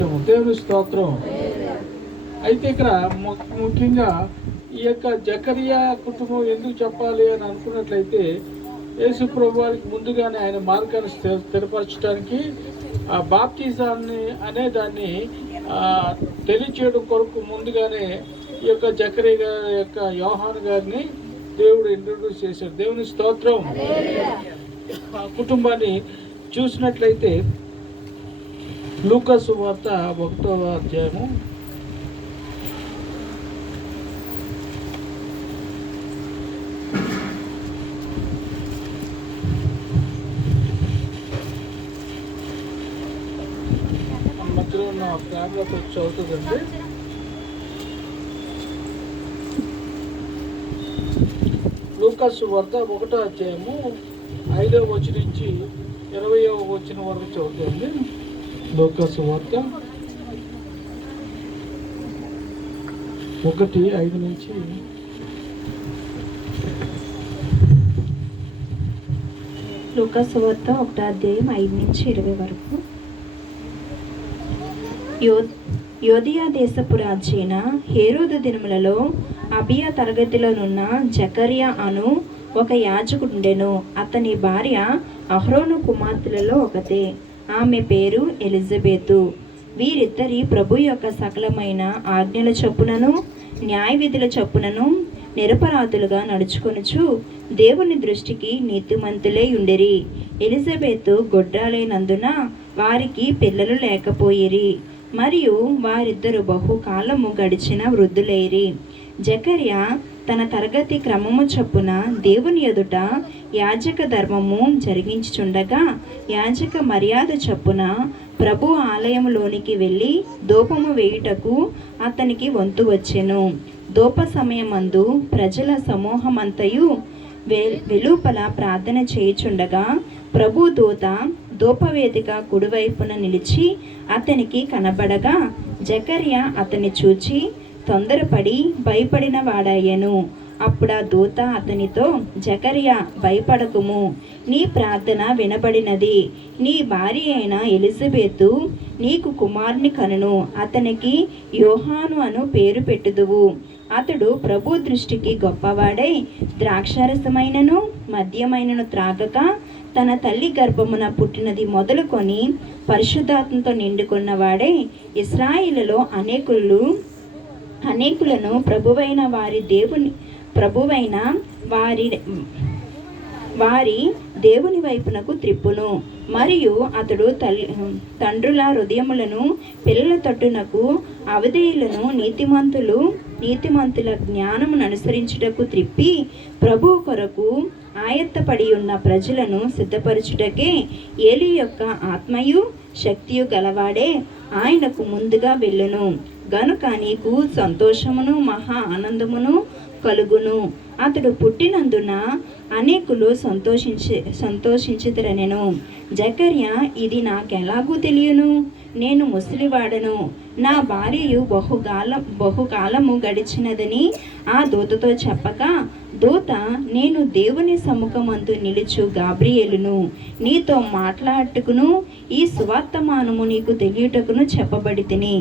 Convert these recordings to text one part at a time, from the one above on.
దేవుని స్తోత్రం. అయితే ఇక్కడ ముఖ్యంగా ఈ యొక్క జకరియా కుటుంబం ఎందుకు చెప్పాలి అని అనుకున్నట్లయితే, యేసు ప్రభు వారికి ముందుగానే ఆయన మార్గాన్ని స్థిరపరచడానికి ఆ బాప్తిజాన్ని అనే దాన్ని తెలియచేయడం కొరకు ముందుగానే ఈ యొక్క జకరియా గారి యొక్క యోహాను గారిని దేవుడు ఇంట్రొడ్యూస్ చేశాడు. దేవుని స్తోత్రం. ఆ కుటుంబాన్ని చూసినట్లయితే లూకా సువార్త 1వ అధ్యాయము మధ్యలో ఉన్న ఫ్యామిలీతో చదువుతుందండి. లూకా సువార్త 1వ అధ్యాయము 5వ వచనం నుంచి 20వ వచనం వరకు చదువుతుంది. లూకా సువార్త 1:5 నుంచి లూకా సువార్త 1వ అధ్యాయం 5 నుంచి 20 వరకు. యోదియా దేశపు రాజైన హేరోదు దినములలో అబియా తరగతిలోనున్న జకరియా అను ఒక యాజకుడుండెను. అతని భార్య అహరోను కుమార్తెలలో ఒకతే. ఆమె పేరు ఎలిజబెతు. వీరిద్దరి ప్రభు యొక్క సకలమైన ఆజ్ఞల చొప్పునను న్యాయ విధుల చొప్పునను నిరపరాధులుగా నడుచుకొనుచు దేవుని దృష్టికి నీతిమంతులై ఉండెరి. ఎలిజబెతు గొడ్రాలైనందున వారికి పిల్లలు లేకపోయిరి, మరియు వారిద్దరు బహుకాలము గడిచిన వృద్ధులైరి. జకరియా తన తరగతి క్రమము చొప్పున దేవుని ఎదుట యాజక ధర్మము జరిగించుచుండగా, యాజక మర్యాద చొప్పున ప్రభు ఆలయంలోనికి వెళ్ళి ధూపము వేయుటకు అతనికి వంతు వచ్చెను. ధూప సమయమందు ప్రజల సమూహమంతయు వెలుపల ప్రార్థన చేయుచుండగా, ప్రభు దూత ధూపవేదిక కుడివైపున నిలిచి అతనికి కనబడగా, జకరియా అతన్ని చూచి తొందరపడి భయపడిన వాడయ్యను. అప్పుడు ఆ దూత అతనితో, జకరియా, భయపడకుము, నీ ప్రార్థన వినబడినది. నీ భార్య అయిన ఎలిజబెతు నీకు కుమారుని కనును. అతనికి యోహాను అను పేరు పెట్టుదువు. అతడు ప్రభు దృష్టికి గొప్పవాడై ద్రాక్షారసమైనను మద్యమైనను త్రాగక తన తల్లి గర్భమున పుట్టినది మొదలుకొని పరిశుద్ధాత్మతో నిండుకున్నవాడై ఇశ్రాయేలులో అనేకులను ప్రభువైన వారి దేవుని వైపునకు త్రిప్పును. మరియు అతడు తండ్రుల హృదయములను పిల్లల తట్టునకు అవధేయులను నీతిమంతుల జ్ఞానమును అనుసరించుటకు త్రిప్పి, ప్రభువు కొరకు ఆయత్తపడి ఉన్న ప్రజలను సిద్ధపరచుటకే ఏలి యొక్క ఆత్మయు శక్తియు గలవాడే ఆయనకు ముందుగా వెళ్ళును. గనుక నీకు సంతోషమును మహా ఆనందమును కలుగును. అతడు పుట్టినందున అనేకులు సంతోషించుదరనెను. జకరియా, ఇది నాకెలాగూ తెలియను, నేను ముసలివాడను, నా భార్యయు బహుకాలము గడిచినదని ఆ దూతతో చెప్పక, దూత, నేను దేవుని సముఖమందు నిలుచు గాబ్రియేలును, నీతో మాట్లాడుటకును ఈ సువార్తమానము నీకు తెలియుటకును చెప్పబడి తిని.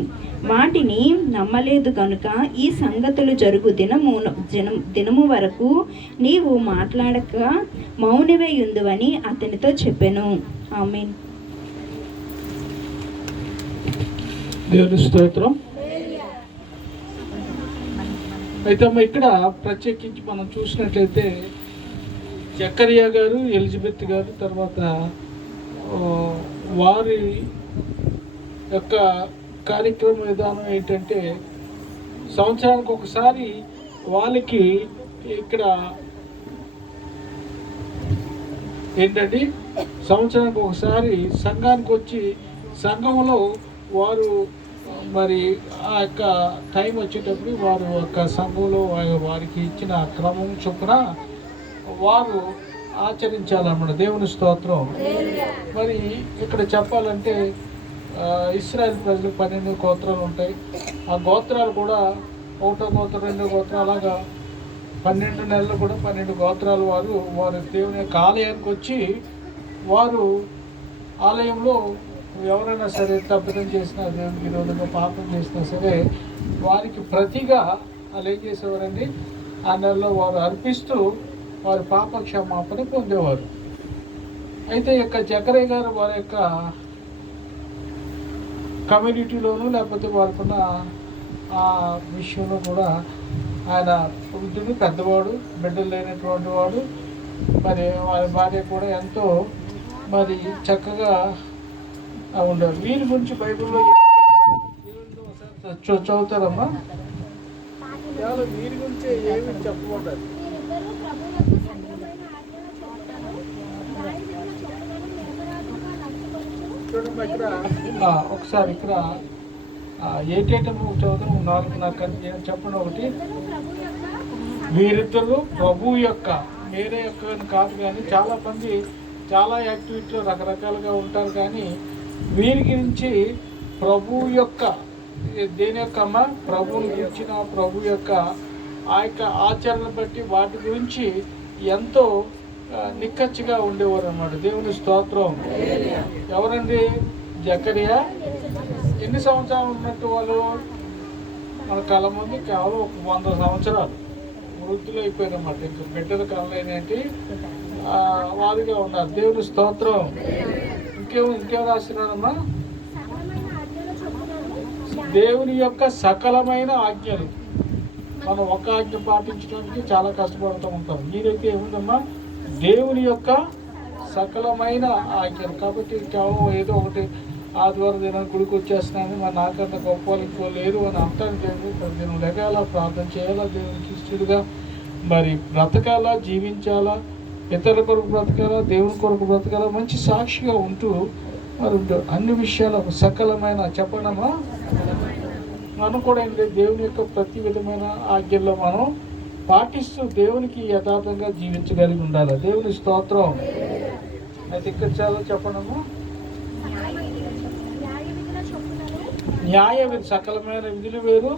వాటిని నమ్మలేదు గనుక ఈ సంగతులు జరుగు దినము వరకు నీవు మాట్లాడక మౌనమై ఉందువని అతనితో చెప్పెను. ఆమేన్. దేవుని స్తోత్రం. అయితే ఇక్కడ ప్రత్యేకించి మనం చూసినట్లయితే జకరియా గారు, ఎలిజబెత్ గారు, తర్వాత వారి యొక్క కార్యక్రమ విధానం ఏంటంటే, సంవత్సరానికి ఒకసారి వాళ్ళకి ఇక్కడ ఏంటంటే సంవత్సరానికి ఒకసారి సంఘానికి వచ్చి సంఘంలో వారు మరి ఆ యొక్క టైం వచ్చేటప్పుడు వారు యొక్క సంఘంలో వారికి ఇచ్చిన క్రమం చొప్పున వారు ఆచరించాలన్నమాట. దేవుని స్తోత్రం. మరి ఇక్కడ చెప్పాలంటే ఇశ్రాయేల్ ప్రజలకు 12 గోత్రాలు ఉంటాయి. ఆ గోత్రాలు కూడా 1వ గోత్రం, 2వ గోత్రం, అలాగా 12 నెలలు కూడా 12 గోత్రాలు వారు దేవుని యొక్క ఆలయానికి వచ్చి వారు ఆలయంలో ఎవరైనా సరే తప్పిదం చేసినా, దేవునికి విరోధంగా పాపం చేసినా సరే వారికి ప్రతిగా వాళ్ళు ఏం చేసేవారండి, ఆ నెలలో వారు అర్పిస్తూ వారి పాప క్షమాపణ పొందేవారు. అయితే యొక్క జకరయ్య గారు వారి యొక్క కమ్యూనిటీలోనూ లేకపోతే వారికున్న ఆ విషయంలో కూడా ఆయన వృద్ధుడు, పెద్దవాడు, బిడ్డలు లేనటువంటి వాడు. మరి వారి భార్య కూడా ఎంతో మరి చక్కగా ఉండేవారు. వీరి గురించి బైబిల్లో చదువుతారమ్మా, కేవలం వీరి గురించి ఏమి చెప్పబడ్డారు చూడమ్మా. ఇక్కడ ఒకసారి ఇక్కడ ఏటేటము చదువుతాం 4 నాకు చెప్పండి. ఒకటి, వీరిద్దరు ప్రభు యొక్క, వేరే యొక్క కాదు, కానీ చాలా మంది చాలా యాక్టివిటీలో రకరకాలుగా ఉంటారు, కానీ వీరి గురించి ప్రభు యొక్క, దేని యొక్క అమ్మ, ప్రభువుని ఇచ్చిన ప్రభు యొక్క ఆ యొక్క ఆచరణ బట్టి వాటి గురించి ఎంతో నిక్కచ్చిగా ఉండేవారు అన్నమాట. దేవుని స్తోత్రం. ఎవరండి? జకరియా. ఎన్ని సంవత్సరాలు ఉన్నట్టు వాళ్ళు? మన కళ్ళ ముందు కేవలం 100 సంవత్సరాలు వృద్ధులు అయిపోయారు అన్నమాట. ఇంకా బిడ్డల కళలు ఏంటి వారిగా ఉన్నారు. దేవుని స్తోత్రం. ఇంకేం రాస్తున్నారమ్మా? దేవుని యొక్క సకలమైన ఆజ్ఞలు. మనం ఒక ఆజ్ఞ పాటించడానికి చాలా కష్టపడుతూ ఉంటాం. మీరైతే ఏముందమ్మా? దేవుని యొక్క సకలమైన ఆజ్ఞలు. కాబట్టి కేవలం ఏదో ఒకటి ఆదివారం దినం గుడికి వచ్చేస్తున్నాను, మరి నాకన్నా గొప్ప వాళ్ళు ఇంకో లేరు అని అంటానికి దినం లెగాల, ప్రార్థన చేయాలా, దేవునికి ఇష్టడుగా మరి బ్రతకాలా, జీవించాలా, ఇతరుల కొరకు బ్రతకాలా, దేవుని కొరకు బ్రతకాలా, మంచి సాక్షిగా ఉంటూ మరి అన్ని విషయాల సకలమైన చెప్పడమా. మనం కూడా ఏంటి, దేవుని యొక్క ప్రతి విధమైన ఆజ్ఞల్లో మనం పాటిస్తూ దేవునికి యథార్థంగా జీవించగలిగి ఉండాలి. దేవుని స్తోత్రం. అయితే ఇక్కడ చాలా చెప్పడము, న్యాయ విధి, సకలమైన విధులు వేరు,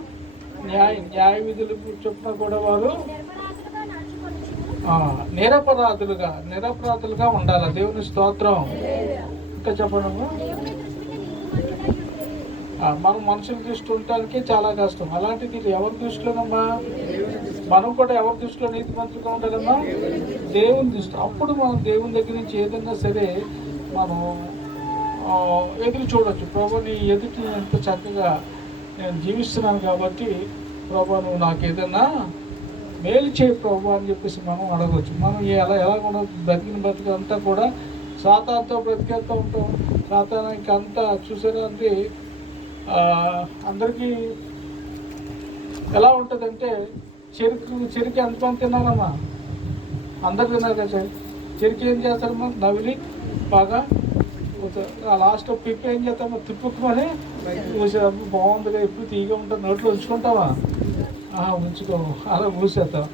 న్యాయ విధులు చొప్పున కూడా వారు నిరపరాధులుగా ఉండాలి. దేవుని స్తోత్రం. ఇంకా చెప్పడము, మనం మనుషుల దృష్టి ఉండటానికి చాలా కష్టం. అలాంటిది ఎవరి దృష్టిలోనమ్మా? మనం కూడా ఎవరి దృష్టిలో నీతిమంతులుగా ఉండాలమ్మా? దేవుని దృష్టి. అప్పుడు మనం దేవుని దగ్గర నుంచి ఏదైనా సరే మనం ఎదురు చూడవచ్చు. ప్రభు, నీ ఎదుటి ఎంత చక్కగా నేను జీవిస్తున్నాను కాబట్టి ప్రభు నువ్వు నాకు ఏదన్నా మేలు చేయి ప్రభు అని చెప్పేసి మనం అడగవచ్చు. మనం ఎలా కూడా బ్రతికంతా కూడా సాతానుతో బ్రతికేస్తూ ఉంటాం. సాతానికి అంతా చూసారా అంటే అందరికీ ఎలా ఉంటుందంటే, చెరుకు ఎంతమంది తిన్నారమ్మా? అందరు తిన్నారు కదా. చెరుకు ఏం చేస్తారమ్మా? నవిలి బాగా లాస్ట్ పిప్పి ఏం చేస్తామో తిప్పుకోమని మూసేదమ్మా. బాగుందిగా, ఎప్పుడు తీగా ఉంటుంది, నోట్లో ఉంచుకుంటావా? ఉంచుకో, అలా మూసేస్తాం.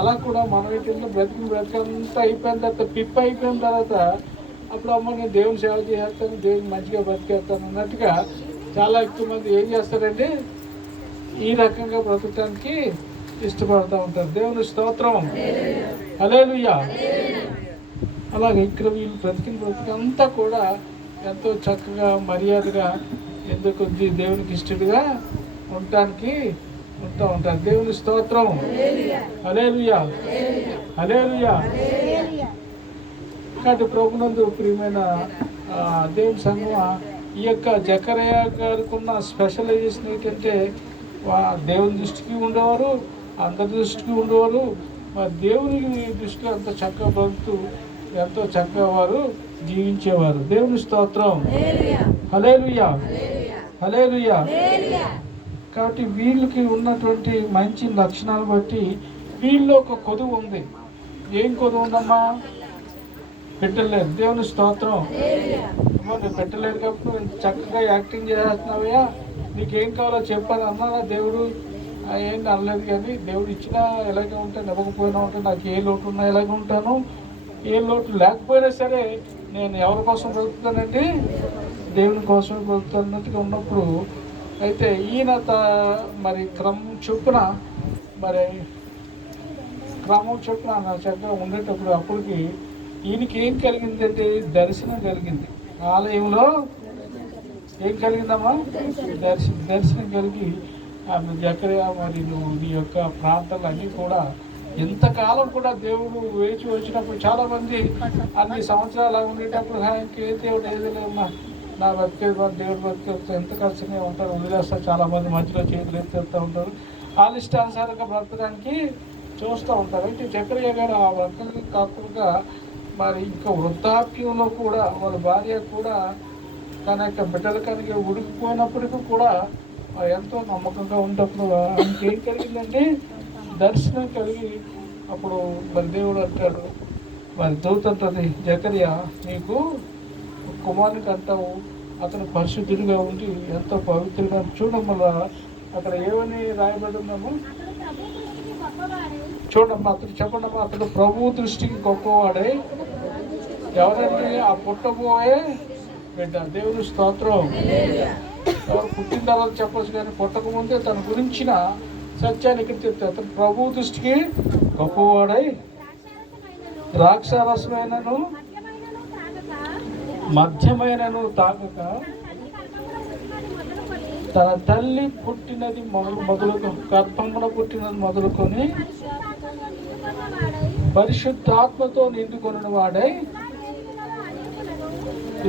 అలా కూడా మనం ఏంటంటే బ్రతికంతా అయిపోయిన తర్వాత, పిప్పి అయిపోయిన తర్వాత అప్పుడు అమ్మ నేను దేవుని సేవ చేస్తాను, దేవుని మంచిగా బ్రతికేస్తాను అన్నట్టుగా చాలా ఎక్కువ మంది ఏం చేస్తారండి, ఈ రకంగా బ్రతకడానికి ఇష్టపడుతూ ఉంటారు. దేవుని స్తోత్రం. హల్లెలూయా. అలాగే ఇక్కడ వీళ్ళు బ్రతికంతా కూడా ఎంతో చక్కగా మర్యాదగా ఎందుకు దేవునికి ఇష్టడుగా ఉండటానికి ఉంటూ ఉంటారు. దేవుని స్తోత్రం. హల్లెలూయా. హల్లెలూయా. కాబట్టి ప్రభునందు ప్రియమైన దేవుని సంఘం, ఈ యొక్క జకరియా గారికి ఉన్న స్పెషలైజేషన్ ఏంటంటే దేవుని దృష్టికి ఉండేవారు, అందరి దృష్టికి ఉండేవారు, మరి దేవుని దృష్టిలో ఎంతో చక్కగా బ్రతుకుతూ ఎంతో చక్కగా వారు జీవించేవారు. దేవుని స్తోత్రం. హల్లెలూయా. హల్లెలూయా. కాబట్టి వీళ్ళకి ఉన్నటువంటి మంచి లక్షణాలు బట్టి వీళ్ళలో ఒక కొదువు ఉంది. ఏం కొదువు ఉందమ్మా? పెట్టలేదు. దేవుని స్తోత్రం. నువ్వు పెట్టలేదు కాబట్టి చక్కగా యాక్టింగ్ చేస్తున్నావయ్యా, నీకేం కావాలో చెప్పని అన్నారా దేవుడు? ఏం అనలేదు. కానీ దేవుడు ఇచ్చినా ఎలాగే ఉంటాను, ఇవ్వకపోయినా ఉంటాను, నాకు ఏ లోటు ఉన్నా ఎలాగే ఉంటాను, ఏ లోటు లేకపోయినా సరే నేను ఎవరి కోసం బ్రతుకుతానండి? దేవుని కోసం బ్రతుకుతున్నట్టుగా ఉన్నప్పుడు అయితే ఈయన మరి క్రమం చొప్పున చక్కగా ఉండేటప్పుడు అప్పటికి ఈయనకి ఏం కలిగిందంటే దర్శనం కలిగింది. ఆలయంలో ఏం కలిగిందమ్మా? దర్శనం కలిగి ఆమె జకర్యా, మరి నువ్వు నీ యొక్క ప్రాంతాలన్నీ కూడా ఎంతకాలం కూడా దేవుడు వేచి వచ్చినప్పుడు చాలామంది అన్ని సంవత్సరాలు ఉండేటప్పుడు ఇంకేం దేవుడు ఏది లేదమ్మా, నా బతికే దేవుడు బతికేస్తే ఎంత ఖర్చునే ఉంటారు, వదిలేస్తారు. చాలామంది మధ్యలో చేతులు ఎత్తేస్తూ ఉంటారు, వాళ్ళ ఇష్టానుసారంగా బ్రతకడానికి చూస్తూ ఉంటారు. అయితే జకర్యా గారు ఆ బ్రతకడానికి కాకుండా మరి ఇంకా వృద్ధాప్యంలో కూడా వాళ్ళ భార్య కూడా తన యొక్క బిడ్డల కనుక ఉడికిపోయినప్పటికీ కూడా ఎంతో నమ్మకంగా ఉన్నప్పుడు ఇంకేం కలిగిందండి? దర్శనం కలిగి అప్పుడు మరి దేవుడు అంటాడు, మరి దూత అంటుంది, జకర్యా నీకు కుమారునికి అంటావు, అతను పరిశుద్ధుడిగా ఉండి ఎంతో పవిత్రంగా చూడమ్మా. అక్కడ ఏమని రాయబడి ఉన్నాము చూడమ్మా, అతను చెప్పండమ్మా, అతడు ప్రభు దృష్టికి గొప్పవాడే. ఎవరండి? ఆ పుట్టబోయే బిడ్డ. దేవుని స్తోత్రం. ఎవరు పుట్టిన తర్వాత చెప్పచ్చు, కానీ పుట్టక ముందే తన గురించిన సత్యాన్ని ఇక్కడ చెప్తే అతను ప్రభు దృష్టికి గొప్పవాడై ద్రాక్షారసమైనను మధ్యమైనను తాగక తన తల్లి పుట్టినది మొదలుకొని గర్భమున పుట్టినది మొదలుకొని పరిశుద్ధాత్మతో నిండుకొనిన వాడై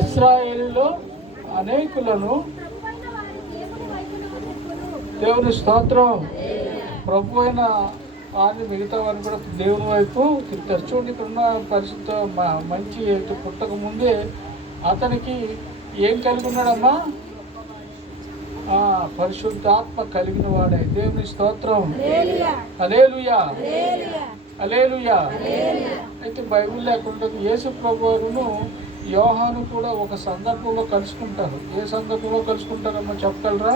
ఇశ్రాయేలులో అనేకులను దేవుని స్తోత్రం. ప్రభు అయిన వారిని మిగతా వారిని కూడా దేవుని వైపు చూడండి. ఇక్కడ ఉన్న పరిశుద్ధ మంచి పుట్టక ముందే అతనికి ఏం కలిగి ఉన్నాడమ్మా? పరిశుద్ధాత్మ కలిగిన వాడే. దేవుని స్తోత్రం. హల్లెలూయా, హల్లెలూయా. అయితే బైబిల్లో ఎక్కడ ఉంటుంది? యేసు ప్రభువును యోహాను కూడా ఒక సందర్భంలో కలుసుకుంటారు. ఏ సందర్భంలో కలుసుకుంటారమ్మా చెప్పగలరా?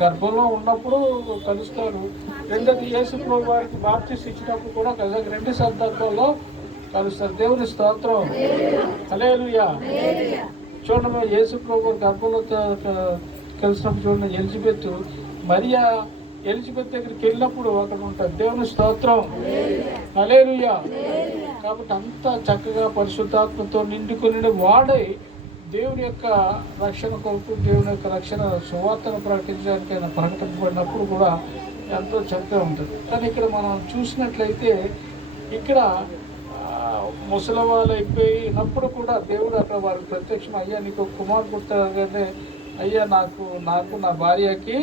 గర్భంలో ఉన్నప్పుడు కలుస్తారు. రెండోది యేసు ప్రభు వారికి బాప్టిస్ట్ ఇచ్చినప్పుడు కూడా రెండు సందర్భాల్లో కలుస్తారు. దేవుని స్తోత్రం. హల్లెలూయా. చూడండి, యేసు ప్రభు గర్భంలో కలిసినప్పుడు చూడండి, ఎలిజబెత్ మరియా ఎలిజబెత్ దగ్గరికి వెళ్ళినప్పుడు అక్కడ ఉంటుంది. దేవుని స్తోత్రం. హల్లెలూయా. కాబట్టి అంతా చక్కగా పరిశుద్ధాత్మతో నిండుకొని వాడై దేవుని యొక్క రక్షణ కొరకు, దేవుని యొక్క రక్షణ సువార్తను ప్రకటించడానికి ఆయన ప్రకటింపబడినప్పుడు కూడా ఎంతో చక్కగా ఉంటుంది. కానీ ఇక్కడ మనం చూసినట్లయితే ఇక్కడ ముసలి వాళ్ళు అయిపోయినప్పుడు కూడా దేవుడు అక్కడ వారికి ప్రత్యక్షం, అయ్యా నీకు కుమారుడు పుట్టారు కంటే, అయ్యా నాకు నా భార్యకి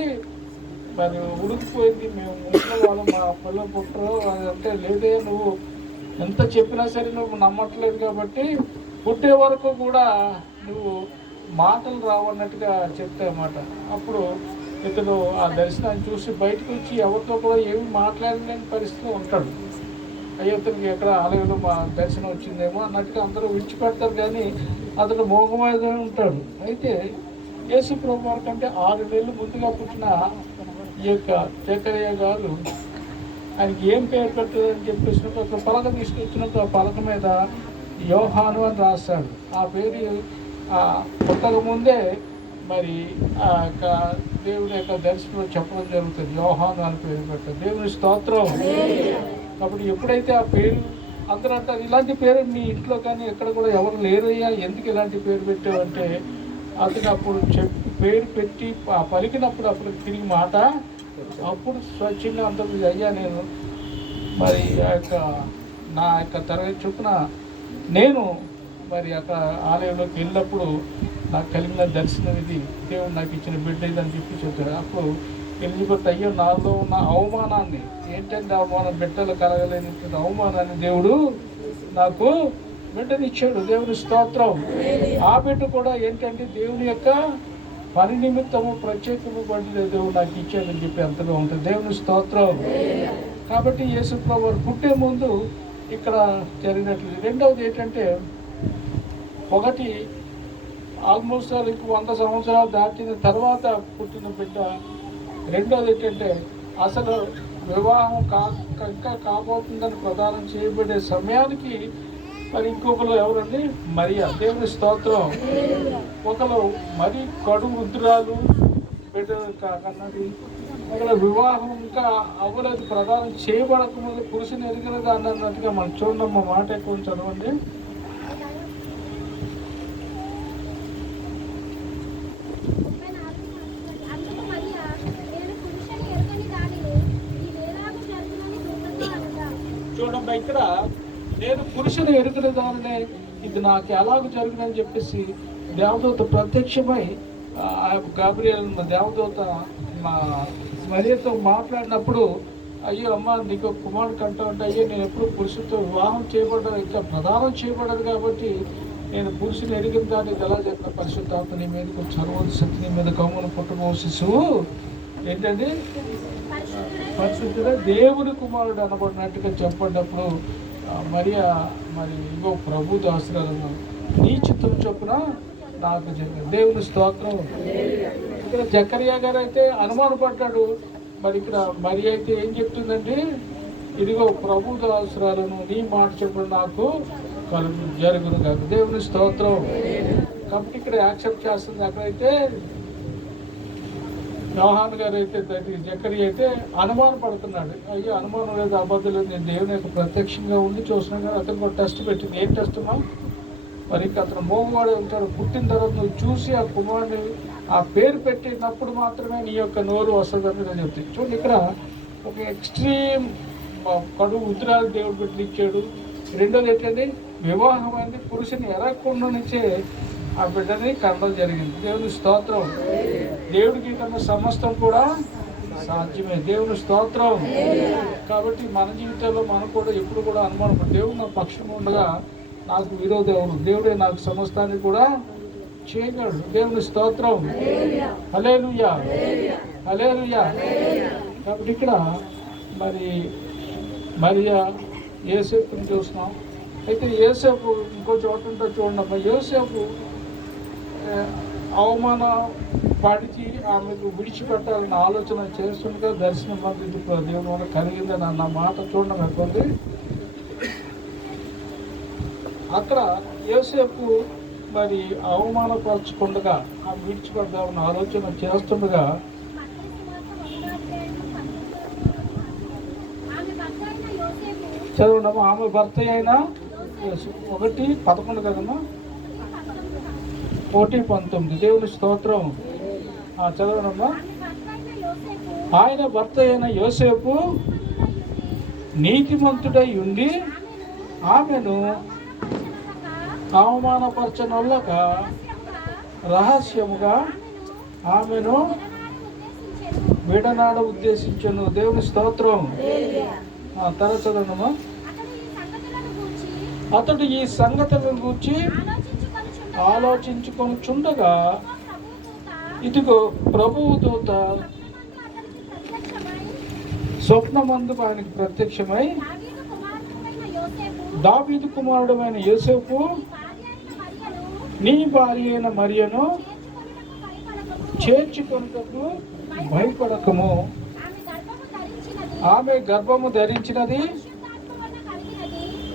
మరి ఉడికిపోయింది, మేము ముసలి వాళ్ళు మా పిల్లలు పుట్టరు అని అంటే, లేదే నువ్వు ఎంత చెప్పినా సరే నువ్వు నమ్మట్లేదు కాబట్టి పుట్టే వరకు కూడా నువ్వు మాటలు రావన్నట్టుగా చెప్తే అన్నమాట. అప్పుడు ఇతను ఆ దర్శనాన్ని చూసి బయటకు వచ్చి ఎవరితో కూడా ఏమి మాట్లాడలేని పరిస్థితిలో ఉంటాడు. అయ్యో ఇతనికి ఎక్కడ ఆలయంలో మా దర్శనం వచ్చిందేమో అన్నట్టుగా అందరూ విడిచిపెడతారు, కానీ అతను మోగమైతే ఉంటాడు. అయితే యేసు ప్రభు వారి కంటే 6 నెలలు ముందుగా పుట్టిన ఈ యొక్క జకర్యా గారు ఆయనకి ఏం పేరు పెట్టదని చెప్పేసినప్పుడు ఒక పలక తీసుకొచ్చినప్పుడు ఆ పలక మీద యోహాను అని రాస్తాడు. ఆ పేరు పుట్టక ముందే మరి ఆ యొక్క దేవుని యొక్క దర్శనంలో చెప్పడం జరుగుతుంది. యోహాను అని పేరు పెట్టారు. దేవుని స్తోత్రం. కాబట్టి ఎప్పుడైతే ఆ పేరు అందరూ అంటారు, ఇలాంటి పేరు మీ ఇంట్లో కానీ ఎక్కడ కూడా ఎవరు లేరయ్యా, ఎందుకు ఇలాంటి పేరు పెట్టావంటే, అతను అప్పుడు పేరు పెట్టి పలికినప్పుడు అప్పుడు తిరిగి మాట అప్పుడు స్వచ్ఛంగా అందరూ, అయ్యా నేను మరి నా యొక్క తరగతి చొప్పున నేను మరి అక్కడ ఆలయంలోకి వెళ్ళినప్పుడు నాకు కలిగిన దర్శనం ఇది, దేవుడు నాకు ఇచ్చిన బిడ్డ ఇది అని చెప్పి చెప్తాడు. అప్పుడు ఎలిజబెత్, అయ్యో నాలో ఉన్న అవమానాన్ని, ఏంటంటే అవమానం, బిడ్డలు కలగలేని అవమానాన్ని దేవుడు నాకు బిడ్డనిచ్చాడు. దేవుని స్తోత్రం. ఆ బిడ్డ కూడా ఏంటంటే దేవుని యొక్క పని నిమిత్తము ప్రత్యేకము పడి దేవుడు నాకు ఇచ్చాడని చెప్పి అంతగా ఉంటుంది. దేవుని స్తోత్రం. కాబట్టి యేసు ప్రభువు పుట్టే ముందు ఇక్కడ జరిగినట్లు. రెండవది ఏంటంటే, ఒకటి ఆల్మోస్ట్ 100 సంవత్సరాలు దాటిన తర్వాత పుట్టిన బిడ్డ. రెండోది ఏంటంటే, అసలు వివాహం ఇంకా కాబోతుందని ప్రదానం చేయబడే సమయానికి మరి ఇంకొకరు ఎవరండి? మరియా. దేవుని స్తోత్రం. ఒకరు మరి కడు వృద్ధురాలు, బిడ్డ కన్నది. ఒకరు వివాహం ఇంకా అవ్వలేదు, ప్రదానం చేయబడకముందు పురుషుని ఎరిగినది అన్నట్టుగా మనం చూడమ్మ మాట ఎక్కువ చదవండి. ఇక్కడ నేను పురుషుని ఎరుగున దానినే ఇది నాకు ఎలాగ జరుగునని చెప్పేసి దేవదూత ప్రత్యక్షమై గాబ్రియల్ దేవదూత మా మరియతో మాట్లాడినప్పుడు, అయ్యో అమ్మ నీకు కుమారుడు కంటా ఉంటే, అయ్యో నేను ఎప్పుడు పురుషుడితో వివాహం చేయబడ్డా ఇంకా ప్రదానం చేయబడదు కాబట్టి నేను పురుషుని ఎరిగిన దాన్ని ఎలా చెప్పిన పరిశుద్ధాత్మ నీ మీదకు చర్వతి శక్తి నీ మీద కమ్మును పుట్టబో శిశువు ఏంటండి పరిశుద్ధుడ దేవుని కుమారుడు అనబడినట్టుగా చెప్పినప్పుడు మరియా మరి ఇంకో ప్రభు దాసురాలను నీ చిత్తం చొప్పున నాకు జరిగింది. దేవుని స్తోత్రం. ఇక్కడ జకరియా గారు అయితే అనుమానపడ్డాడు. మరి ఇక్కడ మరి అయితే ఏం చెప్తుందండి, ఇదిగో ప్రభు దాసురాలను నీ మాట చొప్పున నాకు జరుగును కాదు. దేవుని స్తోత్రం. కాబట్టి ఇక్కడ యాక్సెప్ట్ చేస్తుంది. అక్కడైతే యోహాన్ గారు అయితే జకరియా అయితే అనుమానం పడుతున్నాడు. అయ్యో అనుమానం లేదు, అబద్ధం లేదు, నేను దేవుని యొక్క ప్రత్యక్షంగా ఉండి చూస్తున్నాను. కానీ అతను కూడా టెస్ట్ పెట్టింది. ఏం టెస్ట్ అమ్మా? మరి అతను మోగువాడే ఉంటాడు. పుట్టిన తర్వాత నువ్వు చూసి ఆ కుమారుని ఆ పేరు పెట్టినప్పుడు మాత్రమే నీ యొక్క నోరు వస్తుందని నేను చెప్తాను. చూడండి, ఇక్కడ ఒక ఎక్స్ట్రీమ్ కడుగు ఉత్తరాలు దేవుడు పెట్టి ఇచ్చాడు. రెండోది ఏంటంటే వివాహం అనేది పురుషుని ఎరగకుండా నుంచే ఆ బిడ్డని కనడం జరిగింది. దేవుని స్తోత్రం. దేవుడికి కన్నా సమస్తం కూడా సాధ్యమే. దేవుని స్తోత్రం. కాబట్టి మన జీవితంలో మనం కూడా ఎప్పుడు కూడా అనుమానం, దేవుడు నా పక్షం ఉండగా నాకు విరోధం ఎవరు? దేవుడే నాకు సమస్తాన్ని కూడా చేయగలడు. దేవుని స్తోత్రం. హల్లెలూయా, హల్లెలూయా. కాబట్టి ఇక్కడ మరి మరియా యోసేపుని చూస్తున్నాం. అయితే యోసేపు ఇంకో చోట ఉంటే చూడండి, యోసేపు అవమాన పడిచి ఆమెకు విడిచిపెట్టాలని ఆలోచన చేస్తుండగా దర్శనం మంది దేవుని వల్ల కలిగిందని అన్న మాట చూడడం అయిపోయింది. అక్కడ యోసేపు మరి అవమానపరచకుండా ఆ విడిచిపెడదామన్న ఆలోచన చేస్తుండగా చదవడము ఆమె భర్త అయినా 1:11 కదమ్మా, 1:19. దేవుని స్తోత్రం. చదవడమ్మా. ఆయన భర్త అయిన యోసేపు నీతిమంతుడై ఉండి ఆమెను అవమానపరచనొల్లక రహస్యముగా ఆమెను విడనాడ ఉద్దేశించను. దేవుని స్తోత్రం. తర్వాత చదవడమ్మా. అతడు ఈ సంగతులను గూర్చి ఆలోచించుకొనుచుండగా ఇదిగో ప్రభువు దూత స్వప్నమందు ఆయనకి ప్రత్యక్షమై, దావీదు కుమారుడైన యోసేపు నీ భార్య అయిన మరియను చేర్చుకొనుటకు భయపడకము, ఆమె గర్భము ధరించినది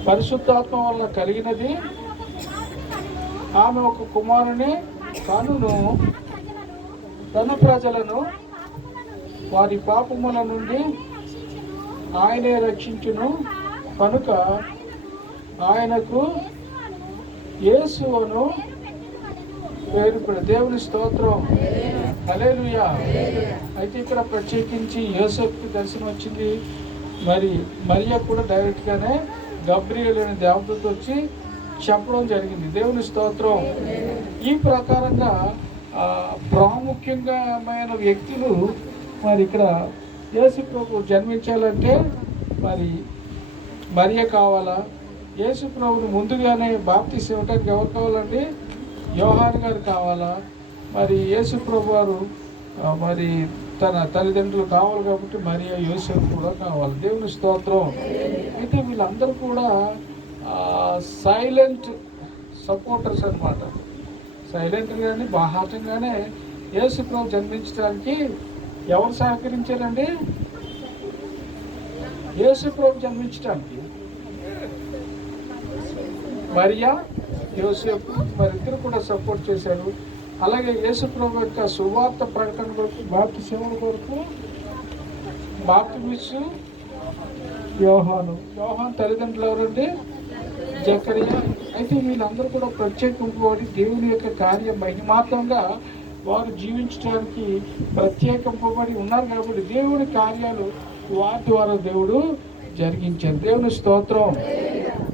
పరిశుద్ధాత్మ వలన కలిగినది, ఆమె ఒక కుమారుని కనును, తన ప్రజలను వారి పాపముల నుండి ఆయనే రక్షించును కనుక ఆయనకు యేసు అను పేరు పెడు. దేవుని స్తోత్రం. హల్లెలూయా. అయితే ఇక్కడ ప్రత్యేకించి యోసేపుకి దర్శనం వచ్చింది. మరి మరియా కూడా డైరెక్ట్గానే గబ్రియల్ అనే దేవదూత వచ్చి చెప్పడం జరిగింది. దేవుని స్తోత్రం. ఈ ప్రకారంగా ప్రాముఖ్యమైన వ్యక్తులు మరి ఇక్కడ యేసు ప్రభు జన్మించాలంటే మరి మరియ కావాలా? యేసు ప్రభుని ముందుగానే బాప్తిసం ఇవ్వడానికి ఎవరు కావాలండి? యోహాను గారు కావాలా? మరి యేసు ప్రభు వారు మరి తన తల్లిదండ్రులు కావాలి కాబట్టి మరియా యోసేపు కూడా కావాలి. దేవుని స్తోత్రం. అయితే వీళ్ళందరూ కూడా సైలెంట్ సపోర్టర్స్ అన్నమాట. సైలెంట్గానే బాహాటంగానే యేసు ప్రభు జన్మించడానికి ఎవరు సహకరించారండి? యేసు ప్రభు జన్మించడానికి మరియా, యోసేపు వారిద్దరు కూడా సపోర్ట్ చేశారు. అలాగే యేసు ప్రభు యొక్క సువార్త ప్రకటన కొరకు, బాప్తిసముల కొరకు బాప్తిస్ము యోహాను తల్లిదండ్రులు ఎవరంటే జకరియా. అయితే వీళ్ళందరూ కూడా ప్రత్యేకింపబడి దేవుని యొక్క కార్యం మహిమాత్మంగా వారు జీవించడానికి ప్రత్యేకింపబడి ఉన్నారు కాబట్టి దేవుని కార్యాలు వారి ద్వారా దేవుడు జరిగించారు. దేవుని స్తోత్రం.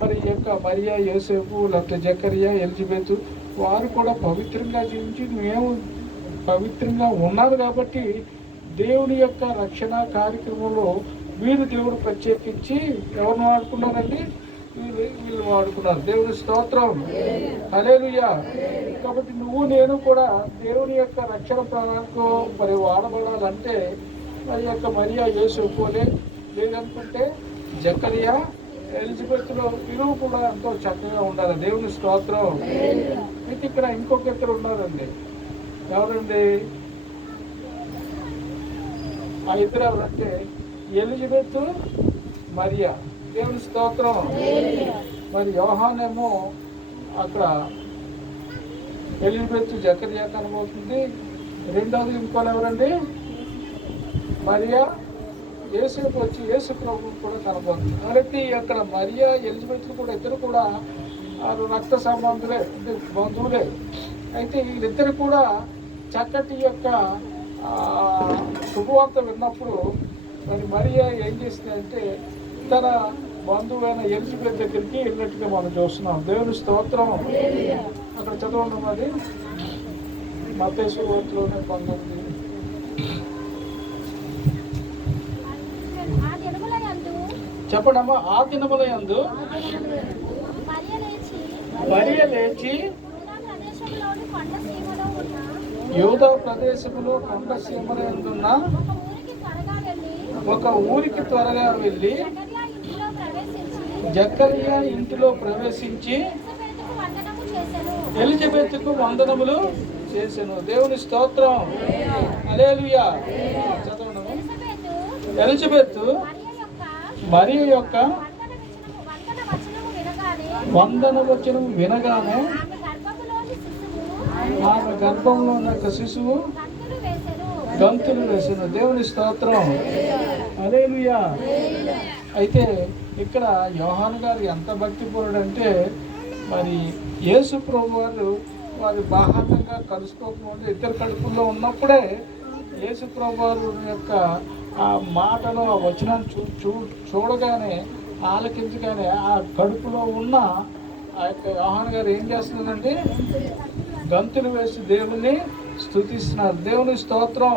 మరి ఈ యొక్క మరియా, యోసేపు, లేకపోతే జకరియా, ఎలిజబెత్ వారు కూడా పవిత్రంగా జీవించి మేము పవిత్రంగా ఉన్నారు కాబట్టి దేవుని యొక్క రక్షణ కార్యక్రమంలో వీరు దేవుడు ప్రత్యేకించి ఎవరిని వాడుకున్నారండి? వీళ్ళు వాడుకున్నారు. దేవుని స్తోత్రం. హల్లెలూయా. కాబట్టి నువ్వు నేను కూడా దేవుని యొక్క రక్షణ ప్రణాళికలో మరి వాడబడాలంటే మరి యొక్క మరియా, యోసేపు లేదనుకుంటే జకరియా, ఎలిజబెత్లో వీరు కూడా ఎంతో చక్కగా ఉండాలి. దేవుని స్తోత్రం. అయితే ఇక్కడ ఇంకొక ఇద్దరు ఉన్నారండి. ఎవరండి ఆ ఇద్దరు? ఎవరంటే ఎలిజబెత్, మరియా. దేవుని స్తోత్రం. మరి యోహానేమో అక్కడ ఎలిజబెత్, జకరియా కనబడుతుంది. రెండవది ఇంకోళ్ళు ఎవరండి? మరియా, యేసేపు వచ్చి యేసు ప్రభువు కూడా కనబడుతుంది. కాబట్టి అక్కడ మరియా, ఎలిజబెత్ కూడా ఇద్దరు కూడా రక్త సంబంధులే, బంధువులే. అయితే వీళ్ళిద్దరు కూడా చక్కటి యొక్క శుభవార్త విన్నప్పుడు మరి మరియా ఏం చేసిందంటే తన బంధువైన ఎలిజబెత్ దగ్గరికి వెళ్ళినట్టుగా మనం చూస్తున్నాం. దేవుని స్తోత్రం. అక్కడ చదవండి మరి మత్తయి సువార్తలోనే 19. చెప్పండి అమ్మా. ఆ దినముల యందు మరియ లేచి యూదా ప్రదేశములో కొండ సీమల యందున్న ఒక ఊరికి త్వరగా వెళ్ళి జకరియా ఇంటిలో ప్రవేశించి ఎలిజబెత్కు వందనములు చేసెను. దేవుని స్తోత్రం. హల్లెలూయా. చదవండి. ఎలిజబెత్ మరియ యొక్క వందన వచనము వినగానే ఆమె గర్భంలో ఉన్న శిశువు గంతులు వేసెను. దేవుని స్తోత్రం. హల్లెలూయా. అయితే ఇక్కడ యోహాను గారు ఎంత భక్తిపరుడు అంటే మరి యేసు ప్రభు వారి బాహాటంగా కలుసుకోకముందు ఇద్దరు కడుపుల్లో ఉన్నప్పుడే యేసు ప్రభు వారి యొక్క ఆ మాటలో ఆ వచనాన్ని చూడగానే ఆలకించగానే ఆ కడుపులో ఉన్న ఆ యొక్క యోహాను గారు ఏం చేస్తున్నారంటే గంతులు వేసి దేవుని స్తుతిస్తున్నారు. దేవుని స్తోత్రం.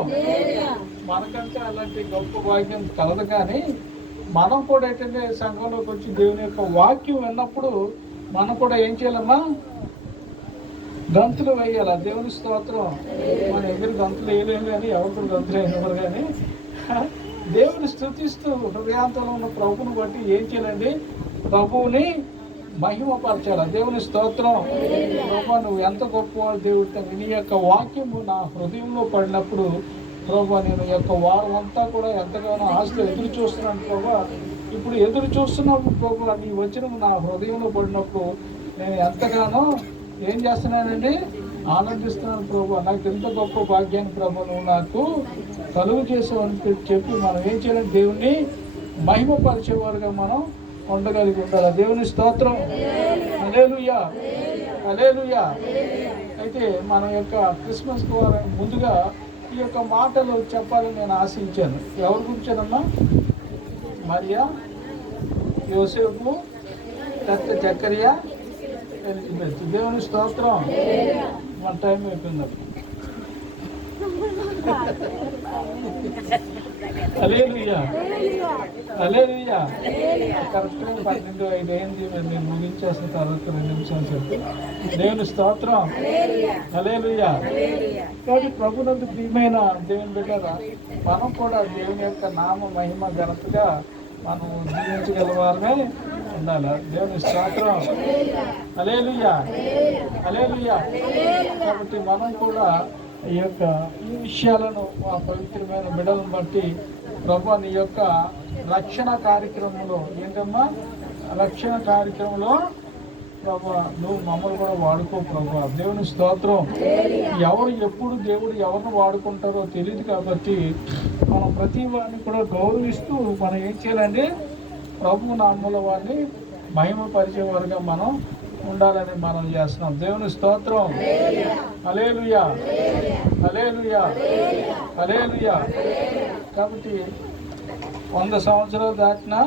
మనకంటే అలాంటి గొప్ప భాగ్యం కలదు. కానీ మనం కూడా ఏంటంటే సంఘంలోకి వచ్చి దేవుని యొక్క వాక్యం విన్నప్పుడు మనం కూడా ఏం చేయాలమ్మా? గంతులు వేయాలి. దేవుని స్తోత్రం. మన ఎదురు గంతులు వేయలేము కానీ ఎవరు గంతులు వేయలేరు. కానీ దేవుని స్తుతిస్తూ హృదయాంతంలో ఉన్న ప్రభువుని బట్టి ఏం చేయాలండి? ప్రభువుని మహిమపరచాలి. దేవుని స్తోత్రం. ప్రభు నువ్వు ఎంత గొప్పవాడు దేవుడు. నీ యొక్క వాక్యము నా హృదయంలో పడినప్పుడు ప్రభు నేను యొక్క వారం అంతా కూడా ఎంతగానో ఆశతో ఎదురు చూస్తున్నాను ప్రభు. ఇప్పుడు ఎదురు చూస్తున్నావు ప్రభు. నీ వచనం నా హృదయంలో పడినప్పుడు నేను ఎంతగానో ఏం చేస్తున్నానండి? ఆనందిస్తున్నాను ప్రభు. నాకు ఎంత గొప్ప భాగ్యాన్ని ప్రభు నువ్వు నాకు కలుగు చేసావని చెప్పి మనం ఏం చేయాలి? దేవుణ్ణి మహిమపరిచేవారుగా మనం ఉండగలిగి ఉండాలి. దేవుని స్తోత్రం. హల్లెలూయా. హల్లెలూయా. అయితే మన యొక్క క్రిస్మస్ ద్వారా ముందుగా ఈ యొక్క మాటలు చెప్పాలని నేను ఆశించాను. ఎవరి గురించానమ్మా? మరియా, యోసేపు, లేకపోతే జకరియా, ఎలిజబెత్. దేవుని స్తోత్రం. మన టైం అయిపోయింది. హల్లెలూయా. హల్లెలూయా. కరెక్ట్గా 12:05 అయింది. నేను ముగించేసిన తర్వాత 2 నిమిషాలు చెప్పి దేవుని స్తోత్రం. హల్లెలూయా. కాబట్టి ప్రభునందు ప్రియమైన దేవుని బిడ్డలారా, మనం కూడా దేవుని యొక్క నామ మహిమ ఘనతగా మనం జీవించగలవారమే ఉండాలి. దేవుని స్తోత్రం. హల్లెలూయా. హల్లెలూయా. కాబట్టి మనం కూడా ఈ విషయాలను ఆ పవిత్రమైన బిడ్డలను బట్టి ప్రభు నీ యొక్క రక్షణ కార్యక్రమంలో ఏంటమ్మా? రక్షణ కార్యక్రమంలో ప్రభు నువ్వు మమ్మల్ని కూడా వాడుకో ప్రభు. దేవుని స్తోత్రం. ఎవరు ఎప్పుడు దేవుడు ఎవరిని వాడుకుంటారో తెలియదు కాబట్టి మనం ప్రతి వారిని కూడా గౌరవిస్తూ మనం ఏం చేయాలండి? ప్రభు నామముల వారిని మహిమపరిచేవారుగా మనం ఉండాలని మనం చేస్తున్నాం. దేవుని స్తోత్రం. హల్లెలూయా. హల్లెలూయా. హల్లెలూయా. కాబట్టి 100 సంవత్సరాలు దాటినా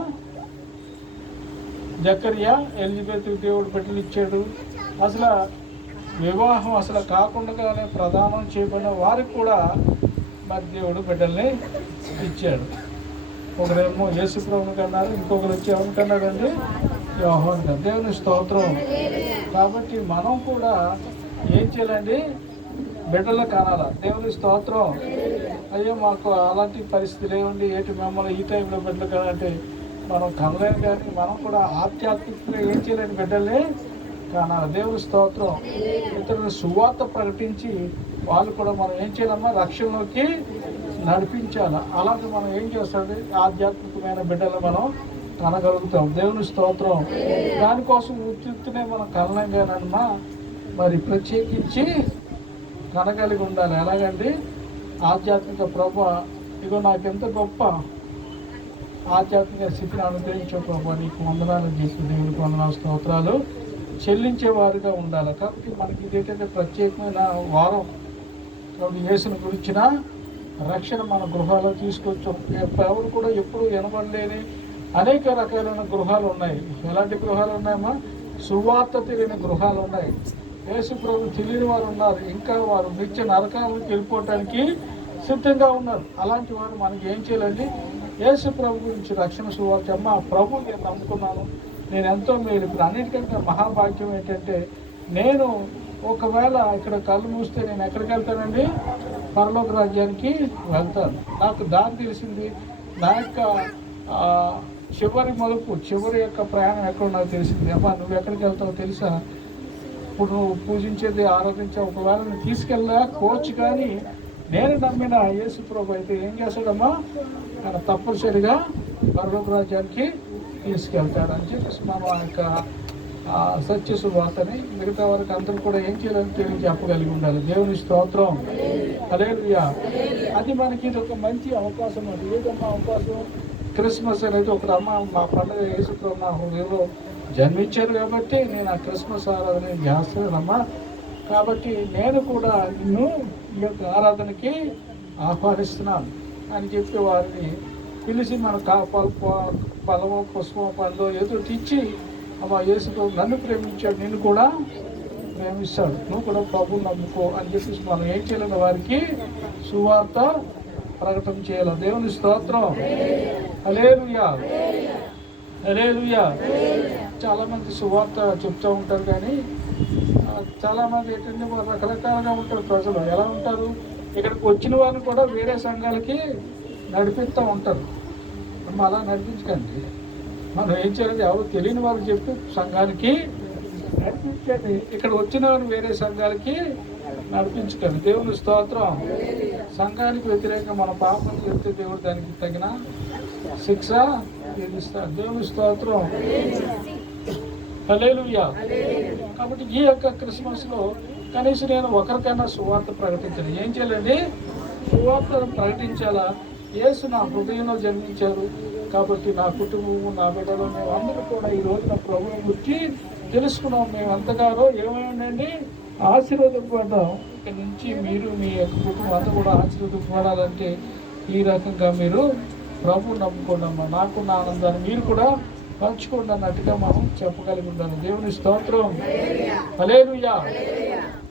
జకరియా ఎలిజబెత్ దేవుడు బిడ్డలు ఇచ్చాడు. అసలు వివాహం అసలు కాకుండానే ప్రదానం చేయబడిన వారికి కూడా మరి దేవుడు బిడ్డల్ని ఇచ్చాడు. ఒకరేమో యేసు ప్రభువుకి అన్నారు, ఇంకొకరు వచ్చి ఎవరికన్నారండి? యోహాను గారు. దేవుని స్తోత్రం. కాబట్టి మనం కూడా ఏం చేయాలండి? బిడ్డలు కనాల. దేవుని స్తోత్రం. అయ్యో మాకు అలాంటి పరిస్థితులు ఏముంది, ఏంటి మిమ్మల్ని ఈ టైంలో బిడ్డలు కనాలంటే మనం కనలేము. కానీ మనం కూడా ఆధ్యాత్మికంగా ఏం చేయాలండి? బిడ్డల్ని కనాలి. దేవుని స్తోత్రం. ఇతరులు సువార్త ప్రకటించి వాళ్ళు కూడా మనం ఏం చేయాలమ్మా? రక్షణలోకి నడిపించాలి. అలాగే మనం ఏం చేస్తామండి? ఆధ్యాత్మికమైన బిడ్డలు మనం కనగలుగుతాం. దేవుని స్తోత్రం. దానికోసం ఉచితనే మనం కనలేం కానమ్మా, మరి ప్రత్యేకించి కనగలిగి ఉండాలి. ఎలాగండి? ఆధ్యాత్మిక ప్రభు, ఇగో నాకెంత గొప్ప ఆధ్యాత్మిక స్థితిని అనుగ్రహించే ప్రభు, నీకు వందనాలు చేసి దేవునికి వందనాలు స్తోత్రాలు చెల్లించేవారుగా ఉండాలి. కాబట్టి మనకి ఇదేంటంటే ప్రత్యేకమైన వారం. కాబట్టి యేసుని గురించిన రక్షణ మన గృహాల్లో తీసుకొచ్చాం. ఎవరు కూడా ఎప్పుడు వినబడలేని అనేక రకాలైన గృహాలు ఉన్నాయి. ఎలాంటి గృహాలు ఉన్నాయమ్మా? సువార్త తెలియని గృహాలు ఉన్నాయి. యేసు ప్రభు తెలియని వారు ఉన్నారు. ఇంకా వారు నిత్య నరకాలకు వెళ్ళిపోవటానికి సిద్ధంగా ఉన్నారు. అలాంటి వారు మనకి ఏం చేయాలండి? యేసు ప్రభు గురించి రక్షణ సువార్త. అమ్మ ప్రభు నేను నమ్ముకున్నాను, నేను ఎంతో మేలు. ఇప్పుడు అన్నిటికంటే మహాభాగ్యం ఏంటంటే, నేను ఒకవేళ ఇక్కడ కళ్ళు మూస్తే నేను ఎక్కడికి వెళ్తానండి? పరలోక రాజ్యానికి వెళ్తాను. నాకు దారి తెలిసింది. నా యొక్క చివరి మలుపు, చివరి యొక్క ప్రయాణం ఎక్కడో నాకు తెలిసింది. అమ్మా నువ్వు ఎక్కడికి వెళ్తావో తెలుసా? ఇప్పుడు నువ్వు పూజించేది, ఆరాధించే ఒకవేళ నువ్వు తీసుకెళ్ళా కోచ్, కానీ నేను నమ్మిన యేసు ప్రభు అయితే ఏం చేస్తాడమ్మా? ఆయన తప్పనిసరిగా పరలోక రాజ్యానికి తీసుకెళ్తాడు అని చెప్పేసి మనం ఆ యొక్క సత్య సువార్తని మిగతా వారికి అందరూ కూడా ఏం చేయాలని తెలియ చెప్పగలిగి ఉండాలి. దేవుని స్తోత్రం. హల్లెలూయా. అది మనకి ఇది ఒక మంచి అవకాశం. అది ఏదమ్మా అవకాశం? క్రిస్మస్ అనేది ఒక అమ్మ మా పండుగ యేసు ప్రభు నా హృదయంలో జన్మించారు కాబట్టి నేను ఆ క్రిస్మస్ ఆరాధన చేస్తానమ్మా. కాబట్టి నేను కూడా నిన్ను ఈ యొక్క ఆరాధనకి ఆహ్వానిస్తున్నాను అని చెప్పి వారిని పిలిచి మన పలవ పుష్పం పండు ఎదురు తెచ్చి, అమ్మా యేసు ప్రభు నన్ను ప్రేమించాడు, నిన్ను కూడా ప్రేమిస్తాడు, నువ్వు కూడా ప్రభువుని నమ్ముకో అని చెప్పేసి మనం ఏం చేయాలని వారికి సువార్త ప్రకటన చేయాలి. దేవుని స్తోత్రం. హల్లెలూయా. హల్లెలూయా. చాలామంది సువార్త చెప్తూ ఉంటారు, కానీ చాలామంది ఏంటంటే రకరకాలుగా ఉంటారు ప్రజలు. ఎలా ఉంటారు? ఇక్కడికి వచ్చిన వారిని కూడా వేరే సంఘాలకి నడిపిస్తూ ఉంటారు. మనం అలా నడిపించకండి. మనం ఏం చేయాలి? ఎవరు తెలియని వారికి చెప్పి సంఘానికి నడిపించండి. ఇక్కడ వచ్చిన వారు వేరే సంఘాలకి నడిపించకండి. దేవుని స్తోత్రం. సంఘానికి వ్యతిరేకంగా మన పాపం చెప్తే దేవుడు దానికి తగిన శిక్ష విధిస్తాడు. దేవుని స్తోత్రం. హల్లెలూయా. కాబట్టి ఈ యొక్క క్రిస్మస్లో కనీసం నేను ఒకరికైనా సువార్త ప్రకటించాను. ఏం చేయాలండి? సువార్తను ప్రకటించాలా? యేసు నా హృదయంలో జన్మించారు కాబట్టి నా కుటుంబము, నా బిడ్డలు, మేము అందరూ కూడా ఈ రోజున ప్రభువుని గురించి తెలుసుకున్నాం. మేము ఎంతగానో ఏమైందండి? ఆశీర్వదపడ్డాం. ఇక్కడ నుంచి మీరు మీ యొక్క కుటుంబం అంతా కూడా ఆశీర్వదపడాలంటే ఈ రకంగా మీరు ప్రభువు నమ్ముకోండమ్మా. నాకున్న ఆనందాన్ని మీరు కూడా పంచుకోండి అన్నట్టుగా మనం చెప్పగలిగి ఉండాలి. దేవుని స్తోత్రం. హల్లెలూయా.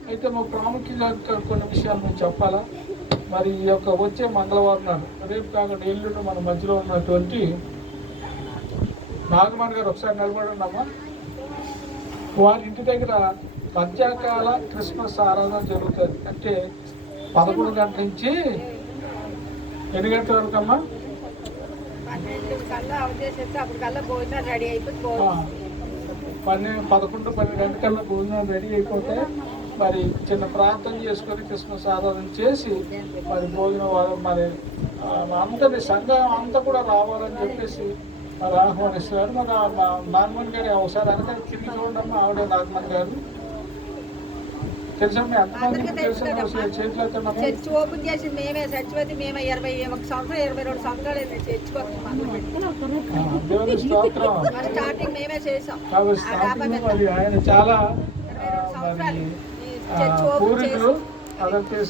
అయితే మా ప్రాముఖ్యంగా కొన్ని విషయాలు మేము చెప్పాలా. మరి ఈ యొక్క వచ్చే మంగళవారం నాడు, రేపు కాకుండా ఎల్లుండి మన మధ్యలో ఉన్నటువంటి నాగమణి గారు ఒకసారి నిలబడున్నామా? వారి ఇంటి దగ్గర మధ్యాకాల క్రిస్మస్ ఆరాధన జరుగుతుంది. అంటే 11 గంటల నుంచి ఎన్ని గంటల వరకు అమ్మా? 11-12 గంటలకల్లా భోజనం రెడీ అయిపోతే మరి చిన్న ప్రార్థన చేసుకొని క్రిస్మస్ ఆరాధన చేసి మరి భోజనం మరి అందరి సంఘం అంతా కూడా రావాలని చెప్పేసి మరి ఆహ్వానిస్తున్నారు. మరి మా నాగమణి గారు ఒకసారి అనగా కింద చూడమ్మా, ఆవిడే నాగమణి గారు. తెలుసా? ఎంతమందికి తెలుసు? చేతులు చర్చ్ ఓపెన్ చేసింది మేమే. సచివతి మేమే. 21 సంవత్సరాలు 22 సంవత్సరాలు దేవుని స్తోత్రం. స్టార్టింగ్ మేమే చేసాం. మరి ఆయన చాలా మరి పూర్వీకులు అదర్ చేసి